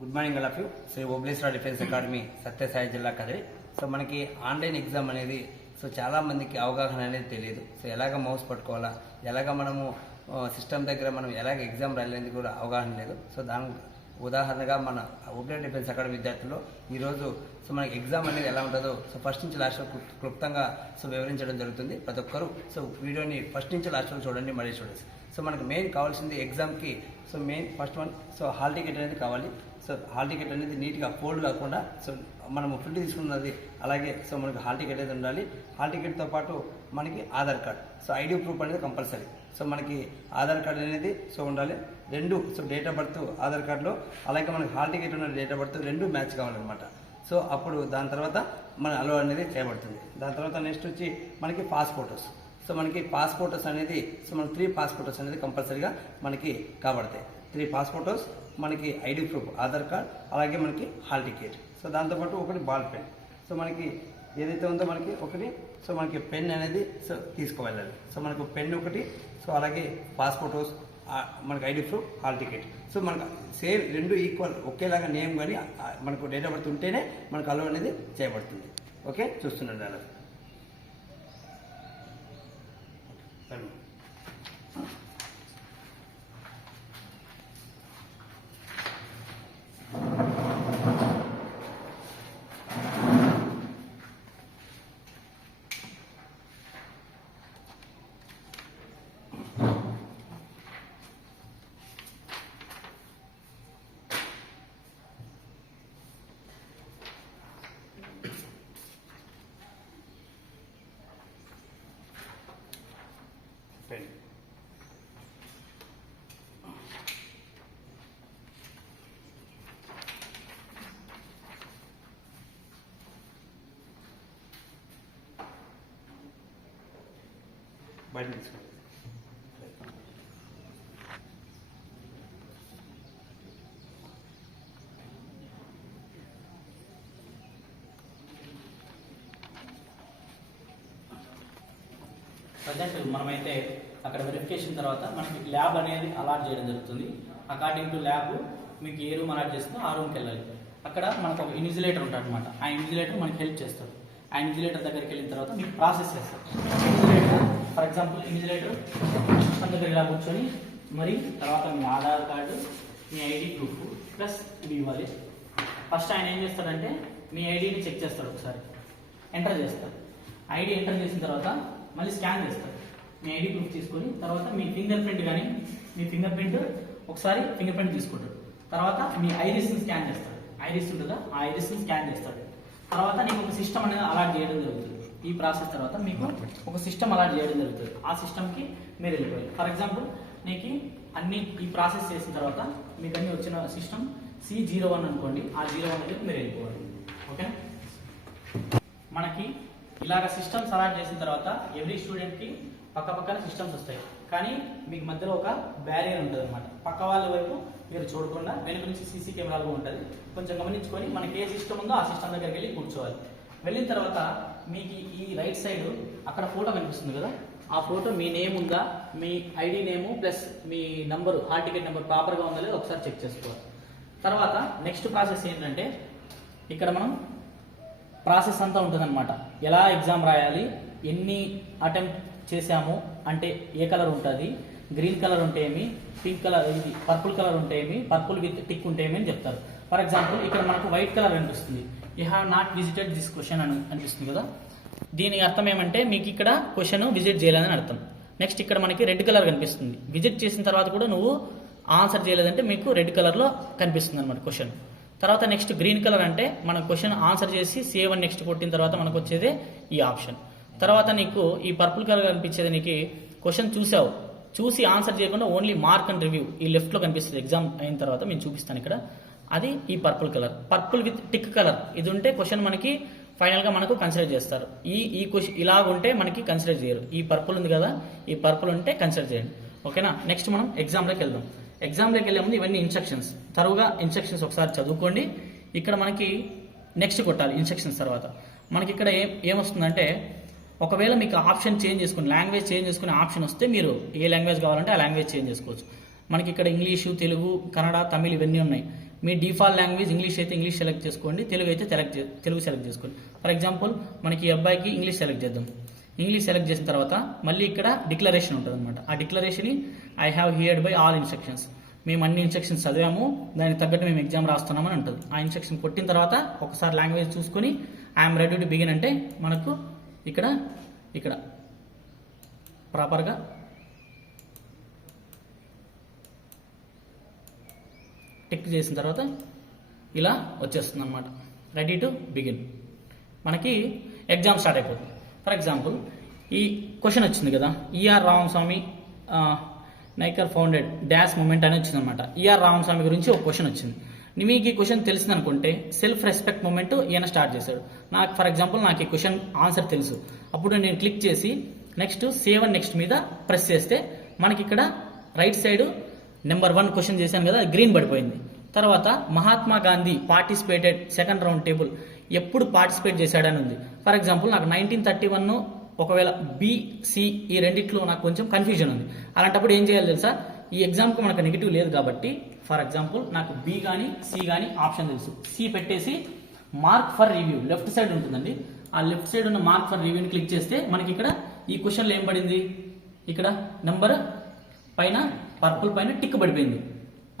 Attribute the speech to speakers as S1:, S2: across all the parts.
S1: Good morning all of you Shri Obleswara defence academy Sathya Sai జిల్లా Kadiri so మనకి online exam అనేది so చాలా మందికి అవగాహన అనేది తెలియదు సో ఎలాగ మౌస్ పట్టుకోవాలా? ఎలాగ మనము సిస్టమ్ దగ్గర మనం ఎలాగ ఎగ్జామ్ రాయలేదు కూడా అవగాహన లేదు. సో దాని ఉదాహరణగా మన ఓబ్లే డిఫెన్స్ అకాడమీ విద్యార్థుల్లో ఈరోజు సో మనకి ఎగ్జామ్ అనేది ఎలా ఉంటుందో సో ఫస్ట్ నుంచి లాస్ట్ వరకు క్లుప్తంగా సో వివరించడం జరుగుతుంది. ప్రతి ఒక్కరు సో వీడియోని ఫస్ట్ నుంచి లాస్ట్ వరకు చూడండి మళ్ళీ చూడండి. సో మనకు మెయిన్ కావాల్సింది ఎగ్జామ్కి so main first one so hall ticket అనేది కావాలి. సో హాల్ టికెట్ అనేది నీట్గా ఫోల్డ్ కాకుండా సో మనము ఫుడ్ తీసుకున్నది అలాగే సో మనకి హాల్ టికెట్ అనేది ఉండాలి. హాల్ టికెట్తో పాటు మనకి Aadhaar card so ID proof అనేది కంపల్సరీ సో మనకి ఆధార్ కార్డ్ అనేది సో ఉండాలి. రెండు so date of birth Aadhaar కార్డులో అలాగే మనకి హాల్ టికెట్ ఉన్న డేట్ ఆఫ్ బర్త్ రెండు మ్యాచ్ కావాలన్నమాట. సో అప్పుడు దాని తర్వాత మన అలో అనేది చేయబడుతుంది. దాని తర్వాత నెక్స్ట్ వచ్చి మనకి పాస్పోర్టర్స్ సో మనకి పాస్పోర్టర్స్ అనేది సో మనకి త్రీ పాస్పోర్టర్స్ అనేది కంపల్సరీగా మనకి కాబడతాయి. త్రీ పాస్పోర్టర్స్ మనకి ఐడి ప్రూఫ్ ఆధార్ కార్డ్ అలాగే మనకి హాల్ టికెట్. సో దాంతోపాటు ఒకటి బాల్ పెన్. సో మనకి ఏదైతే ఉందో మనకి ఒకటి సో మనకి పెన్ అనేది సో తీసుకువెళ్ళాలి. సో మనకు పెన్ ఒకటి సో అలాగే పాస్పోర్టర్స్ మనకి ID proof hall ticket. So మనకు సేమ్ రెండు ఈక్వల్ ఒకేలాగా నేమ్ కానీ మనకు డేట్ ఆఫ్ బర్త్ ఉంటేనే మనకు అలో అనేది చేయబడుతుంది. ఓకే? చూస్తున్నాను అలా పెన్. పెన్ బయట తీసుకోండి
S2: ప్రజెంట్ మనమైతే అక్కడ వెరిఫికేషన్ తర్వాత మనకి ల్యాబ్ అనేది అలాట్ చేయడం జరుగుతుంది. అకార్డింగ్ టు ల్యాబ్ మీకు ఏ రూమ్ అలాట్ చేస్తుందో ఆ రూమ్కి వెళ్ళాలి. అక్కడ మనకు ఒక ఇన్సులేటర్ ఉంటాడు అనమాట ఆ ఇన్సులేటర్ మనకి హెల్ప్ చేస్తాడు. ఆ ఇన్విజిలేటర్ దగ్గరికి వెళ్ళిన తర్వాత మీకు ప్రాసెస్ చేస్తారు. Invigilator for example invigilator system దగ్గర ఇలా కూర్చొని మరి తర్వాత మీ ఆధార్ కార్డు మీ ఐడి ప్రూఫ్ ప్లస్ మీ ఇవ్వాలి ఫస్ట్ ఆయన ఏం చేస్తాడంటే మీ ఐడిని చెక్ చేస్తాడు ఒకసారి. ఎంటర్ చేస్తాడు. ఐడి ఎంటర్ చేసిన తర్వాత మళ్ళీ స్కాన్ చేస్తాడు. మీ ఐడి ప్రూఫ్ తీసుకొని తర్వాత మీ ఫింగర్ ప్రింట్ కానీ మీ ఫింగర్ ప్రింట్ ఒకసారి ఫింగర్ ప్రింట్ తీసుకుంటాడు. తర్వాత మీ ఐరిస్ని స్కాన్ చేస్తాడు. ఐరిస్ ఉంటుందా? ఆ ఐరిస్ని స్కాన్ చేస్తాడు. తర్వాత నీకు ఒక సిస్టమ్ అనేది అలాట్ చేయడం జరుగుతుంది. ఈ ప్రాసెస్ తర్వాత మీకు ఒక సిస్టమ్ అలాట్ చేయడం జరుగుతుంది. ఆ సిస్టమ్కి మీరు వెళ్ళిపోయారు ఫర్ ఎగ్జాంపుల్ నీకు అన్ని ఈ ప్రాసెస్ చేసిన తర్వాత మీకు అన్ని వచ్చిన సిస్టమ్ సి జీరో వన్ అనుకోండి. ఆ జీరో వన్ దగ్గర మీరు వెళ్ళిపోవాలి. ఓకే మనకి ఇలాగ సిస్టమ్స్ అలాట్ చేసిన తర్వాత ఎవ్రీ స్టూడెంట్కి పక్క పక్కన సిస్టమ్స్ వస్తాయి. కానీ మీకు మధ్యలో ఒక బ్యారియర్ ఉంటుంది అనమాట పక్క వాళ్ళ వైపు మీరు చూడకుండా వెనుక నుంచి సీసీ కెమెరాలు ఉంటుంది. కొంచెం గమనించుకొని మనకి ఏ సిస్టమ్ ఉందో ఆ సిస్టమ్ దగ్గరికి వెళ్ళి కూర్చోవాలి. వెళ్ళిన తర్వాత మీకు ఈ రైట్ సైడ్ అక్కడ ఫోటో కనిపిస్తుంది కదా? ఆ ఫోటో మీ నేమ్ ఉందా? మీ ఐడి నేము ప్లస్ మీ నంబరు హాల్ టికెట్ నెంబర్ ప్రాపర్గా ఉందా లేదో ఒకసారి చెక్ చేసుకోవాలి. తర్వాత నెక్స్ట్ ప్రాసెస్ ఏంటంటే ఇక్కడ మనం ప్రాసెస్ అంతా ఉంటుందన్నమాట. ఎలా ఎగ్జామ్ రాయాలి? ఎన్ని అటెంప్ట్ చేశాము అంటే ఏ కలర్ ఉంటుంది? గ్రీన్ కలర్ ఉంటే ఏమి? పింక్ కలర్ ఇది పర్పుల్ కలర్ ఉంటే ఏమి? పర్పుల్ విత్ టిక్ ఉంటే ఏమి అని చెప్తారు. ఫర్ ఎగ్జాంపుల్ ఇక్కడ మనకు వైట్ కలర్ అనిపిస్తుంది. You have not visited this question అని అనిపిస్తుంది కదా? దీని అర్థం ఏమంటే మీకు ఇక్కడ క్వశ్చన్ విజిట్ చేయలేదని అర్థం. నెక్స్ట్ ఇక్కడ మనకి రెడ్ కలర్ కనిపిస్తుంది. విజిట్ చేసిన తర్వాత కూడా నువ్వు ఆన్సర్ చేయలేదంటే మీకు రెడ్ కలర్లో కనిపిస్తుంది అనమాట క్వశ్చన్ తర్వాత నెక్స్ట్ గ్రీన్ కలర్ అంటే మనం క్వశ్చన్ ఆన్సర్ చేసి సేవ్ అని నెక్స్ట్ కొట్టిన తర్వాత మనకు వచ్చేదే ఈ ఆప్షన్ తర్వాత నీకు ఈ పర్పుల్ కలర్ కనిపించేది నీకు క్వశ్చన్ చూసావు. చూసి ఆన్సర్ చేయకుండా ఓన్లీ మార్క్ అండ్ రివ్యూ ఈ లెఫ్ట్లో కనిపిస్తుంది ఎగ్జామ్ అయిన తర్వాత మేము చూపిస్తాను ఇక్కడ. అది ఈ purple colour purple with tick colour ఇది ఉంటే క్వశ్చన్ మనకి ఫైనల్గా మనకు కన్సిడర్ చేస్తారు. ఈ ఈ క్వశ్చన్ ఇలాగ ఉంటే మనకి కన్సిడర్ చేయరు. ఈ పర్పుల్ ఉంది కదా ఈ పర్పుల్ ఉంటే కన్సిడర్ చేయండి. ఓకేనా నెక్స్ట్ మనం ఎగ్జామ్లోకి వెళ్దాం. ఎగ్జామ్లోకి వెళ్ళే ముందు ఇవన్నీ ఇన్స్ట్రక్షన్స్ తరువుగా ఇన్స్ట్రక్షన్స్ ఒకసారి చదువుకోండి. ఇక్కడ మనకి నెక్స్ట్ కొట్టాలి ఇన్స్ట్రక్షన్స్ తర్వాత. మనకి ఇక్కడ ఏం ఏమొస్తుందంటే ఒకవేళ మీకు ఆప్షన్ చేంజ్ చేసుకుని లాంగ్వేజ్ చేంజ్ చేసుకునే ఆప్షన్ వస్తే మీరు ఏ లాంగ్వేజ్ కావాలంటే ఆ లాంగ్వేజ్ చేంజ్ చేసుకోవచ్చు. మనకి ఇక్కడ ఇంగ్లీషు తెలుగు కన్నడ తమిళ్ ఇవన్నీ ఉన్నాయి. మీ డిఫాల్ట్ లాంగ్వేజ్ ఇంగ్లీష్ అయితే ఇంగ్లీష్ సెలెక్ట్ చేసుకోండి తెలుగు అయితే సెలెక్ట్ చే- తెలుగు సెలెక్ట్ చేసుకోండి. ఫర్ ఎగ్జాంపుల్ మనకి ఈ అబ్బాయికి ఇంగ్లీష్ సెలెక్ట్ చేద్దాం. ఇంగ్లీష్ సెలెక్ట్ చేసిన తర్వాత మళ్ళీ ఇక్కడ డిక్లరేషన్ ఉంటుంది అనమాట ఆ declaration I have heard by all instructions మేము అన్ని ఇన్స్ట్రక్షన్స్ చదివాము దానికి తగ్గట్టు మేము ఎగ్జామ్ రాస్తున్నామని ఉంటుంది ఆ ఇన్స్ట్రక్షన్ కొట్టిన తర్వాత ఒకసారి లాంగ్వేజ్ చూసుకొని ఐఎమ్ రెడీ టు బిగిన్ అంటే మనకు ఇక్కడ ఇక్కడ. ప్రాపర్గా టిక్ చేసిన తర్వాత ఇలా వచ్చేస్తుంది అనమాట రెడీ టు బిగిన్ మనకి ఎగ్జామ్ స్టార్ట్ అయిపోతుంది. ఫర్ ఎగ్జాంపుల్ ఈ క్వశ్చన్ వచ్చింది కదా. E R Ramaswamy Naicker founded dash movement అని వచ్చింది అనమాట ఈఆర్ రామస్వామి గురించి ఒక క్వశ్చన్ వచ్చింది. మీకు ఈ క్వశ్చన్ తెలిసింది అనుకుంటే సెల్ఫ్ రెస్పెక్ట్ మూమెంట్ ఈయన స్టార్ట్ చేశాడు. నాకు ఫర్ ఎగ్జాంపుల్ నాకు ఈ క్వశ్చన్ ఆన్సర్ తెలుసు. అప్పుడు నేను క్లిక్ చేసి నెక్స్ట్ సేవ్ అండ్ నెక్స్ట్ మీద ప్రెస్ చేస్తే మనకి ఇక్కడ right side number one question చేశాను కదా గ్రీన్ పడిపోయింది. తర్వాత Mahatma Gandhi participated second round table ఎప్పుడు పార్టిసిపేట్ చేశాడని ఉంది. ఫర్ ఎగ్జాంపుల్ నాకు నైన్టీన్ థర్టీ వన్ ఒకవేళ బీసీ ఈ రెండిట్లో నాకు కొంచెం కన్ఫ్యూజన్ ఉంది. అలాంటప్పుడు ఏం చేయాలి తెలుసా? ఈ ఎగ్జామ్కి మనకు నెగిటివ్ లేదు కాబట్టి ఫర్ ఎగ్జాంపుల్ నాకు బి కానీ సి కానీ ఆప్షన్ తెలుసు. సి పెట్టేసి mark for review left side ఉంటుందండి. ఆ లెఫ్ట్ సైడ్ ఉన్న మార్క్ ఫర్ రివ్యూని క్లిక్ చేస్తే మనకి ఇక్కడ ఈ క్వశ్చన్లో ఏం పడింది? ఇక్కడ నెంబర్ పైన పర్పుల్ పైన టిక్ పడిపోయింది.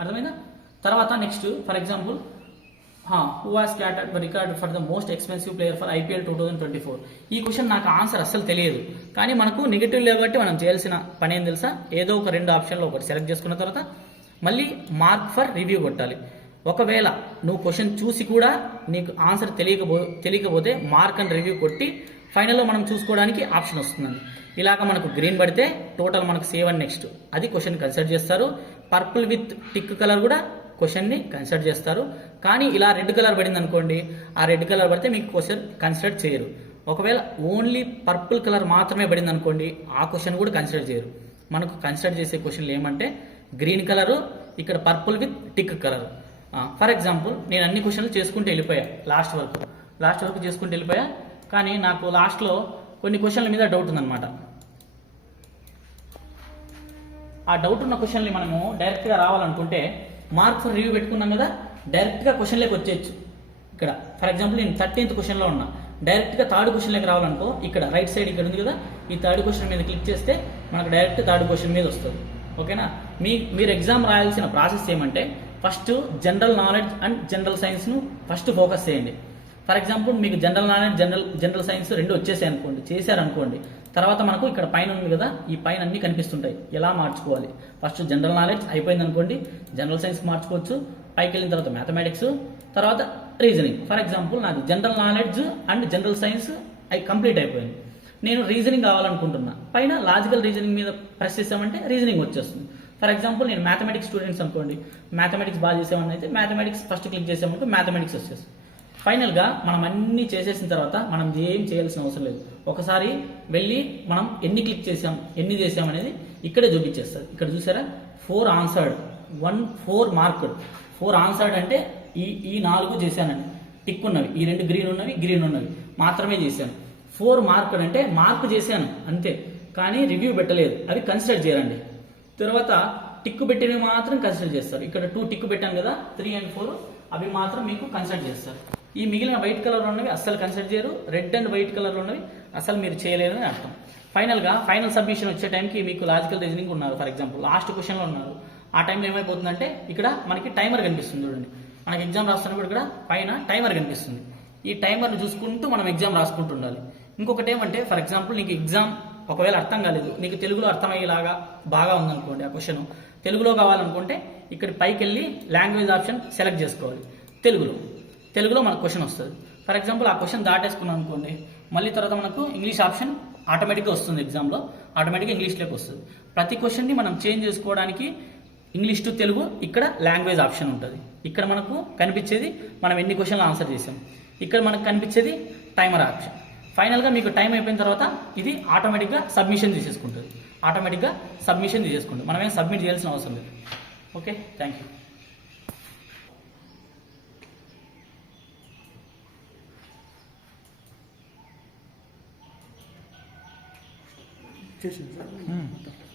S2: అర్థమైందా? తర్వాత next for example who has catered record for the most expensive player for IPL two thousand twenty four ఈ క్వశ్చన్ నాకు ఆన్సర్ అస్సలు తెలియదు. కానీ మనకు నెగిటివ్ లేబట్టి మనం చేయాల్సిన పని ఏం తెలుసా? ఏదో ఒక రెండు ఆప్షన్లో ఒకటి సెలెక్ట్ చేసుకున్న తర్వాత మళ్ళీ మార్క్ ఫర్ రివ్యూ కొట్టాలి. ఒకవేళ నువ్వు క్వశ్చన్ చూసి కూడా నీకు ఆన్సర్ తెలియకపో తెలియకపోతే మార్క్ అండ్ రివ్యూ కొట్టి ఫైనల్లో మనం చూసుకోవడానికి ఆప్షన్ వస్తుందండి. ఇలాగ మనకు గ్రీన్ పడితే టోటల్ మనకు సేవ్ అండ్ నెక్స్ట్ అది క్వశ్చన్ కన్సిడర్ చేస్తారు. పర్పుల్ విత్ టిక్ కలర్ కూడా క్వశ్చన్ని కన్సిడర్ చేస్తారు. కానీ ఇలా రెడ్ కలర్ పడింది అనుకోండి ఆ రెడ్ కలర్ పడితే మీకు క్వశ్చన్ కన్సిడర్ చేయరు. ఒకవేళ ఓన్లీ పర్పుల్ కలర్ మాత్రమే పడింది అనుకోండి ఆ క్వశ్చన్ కూడా కన్సిడర్ చేయరు. మనకు కన్సిడర్ చేసే క్వశ్చన్లు ఏమంటే గ్రీన్ కలరు ఇక్కడ purple with tick colour. For example నేను అన్ని క్వశ్చన్లు చేసుకుంటూ వెళ్ళిపోయా లాస్ట్ వరకు. లాస్ట్ వరకు చేసుకుంటూ వెళ్ళిపోయా కానీ నాకు లాస్ట్లో కొన్ని క్వశ్చన్ల మీద డౌట్ ఉందన్నమాట. ఆ డౌట్ ఉన్న క్వశ్చన్ని మనము డైరెక్ట్గా రావాలనుకుంటే మార్క్స్ రివ్యూ పెట్టుకున్నాం కదా డైరెక్ట్గా క్వశ్చన్లోకి వచ్చేయచ్చు. ఇక్కడ ఫర్ ఎగ్జాంపుల్ నేను థర్టీన్త్ క్వశ్చన్లో ఉన్నా. డైరెక్ట్గా థర్డ్ క్వశ్చన్లోకి రావాలనుకో ఇక్కడ రైట్ సైడ్ ఇక్కడ ఉంది కదా ఈ థర్డ్ క్వశ్చన్ మీద క్లిక్ చేస్తే మనకు డైరెక్ట్ థర్డ్ క్వశ్చన్ మీద వస్తుంది. ఓకేనా? మీ మీరు ఎగ్జామ్ రాయాల్సిన ప్రాసెస్ ఏమంటే first general knowledge and general సైన్స్ను first focus చేయండి. ఫర్ ఎగ్జాంపుల్ మీకు general knowledge general general science రెండు వచ్చేసాయి అనుకోండి చేశారనుకోండి తర్వాత మనకు ఇక్కడ పైన ఉంది కదా ఈ పైన అన్ని కనిపిస్తుంటాయి. ఎలా మార్చుకోవాలి? ఫస్ట్ జనరల్ నాలెడ్జ్ అయిపోయింది అనుకోండి జనరల్ సైన్స్ మార్చుకోవచ్చు పైకి వెళ్ళిన తర్వాత మ్యాథమెటిక్స్ తర్వాత రీజనింగ్ ఫర్ ఎగ్జాంపుల్ నాది general knowledge and general science అయి కంప్లీట్ అయిపోయింది. నేను రీజనింగ్ కావాలనుకుంటున్నా. పైన లాజికల్ రీజనింగ్ మీద ప్రెస్ చేసామంటే రీజనింగ్ వచ్చేస్తుంది. ఫర్ ఎగ్జాంపుల్ నేను మ్యాథమెటిక్స్ స్టూడెంట్స్ అనుకోండి. మ్యాథమెటిక్స్ బాగా చేసామని అయితే మ్యాథమెటిక్స్ ఫస్ట్ క్లిక్ చేసామంటే మ్యాథమెటిక్స్ వచ్చేస్తుంది. ఫైనల్గా మనం అన్ని చేసేసిన తర్వాత మనం ఏం చేయాల్సిన అవసరం లేదు. ఒకసారి వెళ్ళి మనం ఎన్ని క్లిక్ చేసాం ఎన్ని చేసాం అనేది ఇక్కడే చూపించేస్తారు. ఇక్కడ చూసారా? Four answered one four marked four answered అంటే ఈ ఈ నాలుగు చేశానండి. టిక్ ఉన్నవి. ఈ రెండు గ్రీన్ ఉన్నవి గ్రీన్ ఉన్నవి. మాత్రమే చేశాను. ఫోర్ మార్క్ అంటే మార్క్ చేశాను అంతే. కానీ రివ్యూ పెట్టలేదు. అవి కన్సిడర్ చేయరండి తర్వాత టిక్ పెట్టినవి మాత్రం కన్సిడర్ చేస్తారు. ఇక్కడ టూ టిక్ పెట్టాను కదా త్రీ అండ్ ఫోర్ అవి మాత్రం మీకు కన్సిడర్ చేస్తారు. ఈ మిగిలిన వైట్ కలర్ ఉన్నవి అస్సలు కన్సిడర్ చేయరు. రెడ్ అండ్ వైట్ కలర్ ఉన్నవి అసలు మీరు చేయలేరు అని అర్థం. ఫైనల్గా ఫైనల్ సబ్మిషన్ వచ్చే టైంకి మీకు లాజికల్ రీజనింగ్ ఉన్నారు ఫర్ ఎగ్జాంపుల్. లాస్ట్ క్వశ్చన్లో ఉన్నారు. ఆ టైంలో ఏమైపోతుందంటే ఇక్కడ మనకి టైమర్ కనిపిస్తుంది చూడండి. మనకి ఎగ్జామ్ రాస్తున్నప్పుడు ఇక్కడ పైన టైమర్ కనిపిస్తుంది. ఈ టైమర్ని చూసుకుంటూ మనం ఎగ్జామ్ రాసుకుంటుండాలి ఇంకొకటి ఏమంటే ఫర్ ఎగ్జాంపుల్ నీకు ఎగ్జామ్ ఒకవేళ అర్థం కాలేదు నీకు తెలుగులో అర్థమయ్యేలాగా బాగా ఉందనుకోండి ఆ క్వశ్చన్ తెలుగులో కావాలనుకుంటే ఇక్కడ పైకి వెళ్ళి లాంగ్వేజ్ ఆప్షన్ సెలెక్ట్ చేసుకోవాలి. తెలుగులో. తెలుగులో మనకు క్వశ్చన్ వస్తుంది. ఫర్ ఎగ్జాంపుల్ ఆ క్వశ్చన్ దాటేసుకున్నాం అనుకోండి మళ్ళీ తర్వాత మనకు ఇంగ్లీష్ ఆప్షన్ ఆటోమేటిక్గా వస్తుంది ఎగ్జామ్లో ఆటోమేటిక్గా ఇంగ్లీష్లోకి వస్తుంది. ప్రతి క్వశ్చన్ని మనం చేంజ్ చేసుకోవడానికి ఇంగ్లీష్ టు తెలుగు ఇక్కడ లాంగ్వేజ్ ఆప్షన్ ఉంటుంది. ఇక్కడ మనకు కనిపించేది మనం ఎన్ని క్వశ్చన్లు ఆన్సర్ చేసాం. ఇక్కడ మనకు కనిపించేది టైమర్ ఆప్షన్ ఫైనల్గా మీకు టైం అయిపోయిన తర్వాత ఇది ఆటోమేటిక్గా సబ్మిషన్ తీసేసుకుంటుంది. ఆటోమేటిక్గా సబ్మిషన్ తీసేసుకుంటుంది. మనం ఏం సబ్మిట్ చేయాల్సిన అవసరం లేదు. ఓకే? Thank you.
S3: చేసింది సార్.